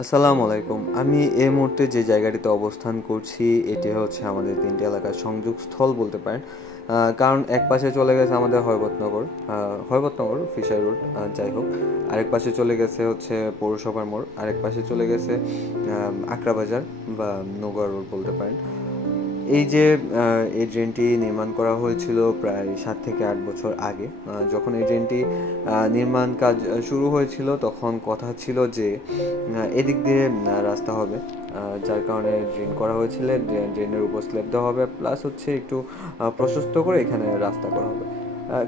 আসসালামু আলাইকুম। আমি এই মুহূর্তে যে জায়গাটিতে অবস্থান করছি এটি হচ্ছে আমাদের ৩টি এলাকার সংযোগস্থল বলতে পারেন। কারণ এক পাশে চলে গেছে আমাদের হৈবতনগর ফিশারি রোড, যাই হোক। আরেক পাশে চলে গেছে হচ্ছে পৌরসভার মোড়, আরেক পাশে চলে গেছে আক্রাবাজার বা নৌকা রোড বলতে পারেন। এই ড্রেনটি নির্মাণ করা হয়েছিল প্রায় ৭ থেকে ৮ বছর আগে। যখন এই ড্রেনটি নির্মাণ কাজ শুরু হয়েছিল তখন কথা ছিল যে এদিক দিয়ে রাস্তা হবে, যার কারণে ড্রেন করা হয়েছিল। ড্রেনের উপর স্ল্যাব দেওয়া হবে, প্লাস হচ্ছে একটু প্রশস্ত করে এখানে রাস্তা করা হবে।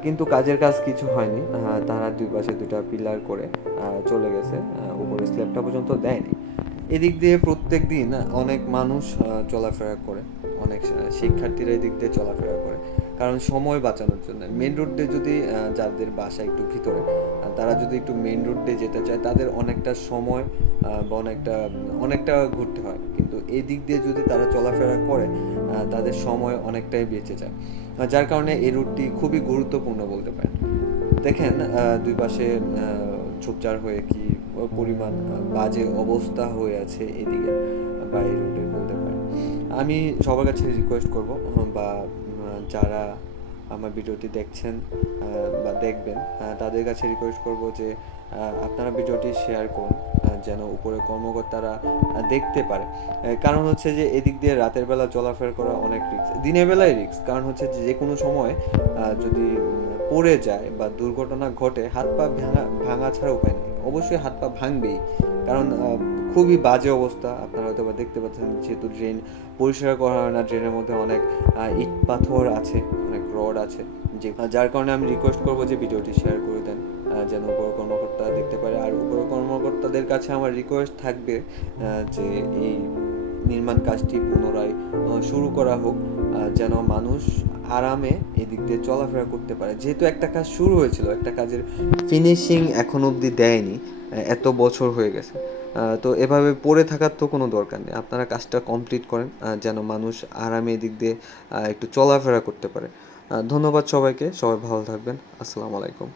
কিন্তু কাজের কাজ কিছু হয়নি। তারা দুই পাশে দুটা পিলার করে চলে গেছে, উপরে স্ল্যাবটা পর্যন্ত দেয়নি। এদিক দিয়ে প্রত্যেক দিন অনেক মানুষ চলাফেরা করে, অনেক শিক্ষার্থীরা এদিক দিয়ে চলাফেরা করে, কারণ সময় বাঁচানোর জন্য। মেন রোড দিয়ে যদি যাদের বাসা একটু ভিতরে, তারা যদি একটু মেন রোড দিয়ে যেতে চায় তাদের অনেকটা সময় বা অনেকটা ঘুরতে হয়, কিন্তু এই দিক দিয়ে যদি তারা চলাফেরা করে তাদের সময় অনেকটাই বেঁচে যায়। যার কারণে এই রুটটি খুবই গুরুত্বপূর্ণ বলতে পারেন। দেখেন দুই পাশে ঝোপঝাড় হয়ে কি পরিমাণ বাজে অবস্থা হয়ে আছে এদিকে বা এই রোডে বলতে পারেন। আমি সবার কাছে রিকোয়েস্ট করব, বা যারা আমার ভিডিওটি দেখছেন বা দেখবেন তাদের কাছে রিকোয়েস্ট করব যে আপনারা ভিডিওটি শেয়ার করুন, যেন উপরে কর্মকর্তারা দেখতে পারে। কারণ হচ্ছে যে এদিক দিয়ে রাতের বেলা চলাফেরা করা অনেক রিস্ক, দিনের বেলায় রিস্ক। কারণ হচ্ছে যে কোনো সময় যদি পড়ে যায় বা দুর্ঘটনা ঘটে, হাত পা ভাঙা ছাড়া উপায় নেই, অবশ্যই হাত পা ভাঙবেই। কারণ খুবই বাজে অবস্থা, আপনারা হয়তো বা দেখতে পাচ্ছেন, যেহেতু ড্রেন পরিষ্কার করা হয় না, ড্রেনের মধ্যে অনেক ইট পাথর আছে, অনেক রড আছে, যার কারণে আমি রিকোয়েস্ট করবো যে ভিডিওটি শেয়ার করে দেন, যেন উপর কর্মকর্তা দেখতে পারে। আর উপর কর্মকর্তাদের কাছে আমার রিকোয়েস্ট থাকবে যে এই নির্মাণ কাজটি পুনরায় শুরু করা হোক, যেন মানুষ আরামে এদিক দিয়ে চলাফেরা করতে পারে। যেহেতু একটা কাজ শুরু হয়েছিল, একটা কাজের ফিনিশিং এখন অবধি দেয়নি, এত বছর হয়ে গেছে। তো এভাবে পড়ে থাকার তো কোনো দরকার নেই, আপনারা কাজটা কমপ্লিট করেন, যেন মানুষ আরামে এদিক দিয়ে একটু চলাফেরা করতে পারে। ধন্যবাদ সবাইকে, সবাই ভালো থাকবেন। আসসালামু আলাইকুম।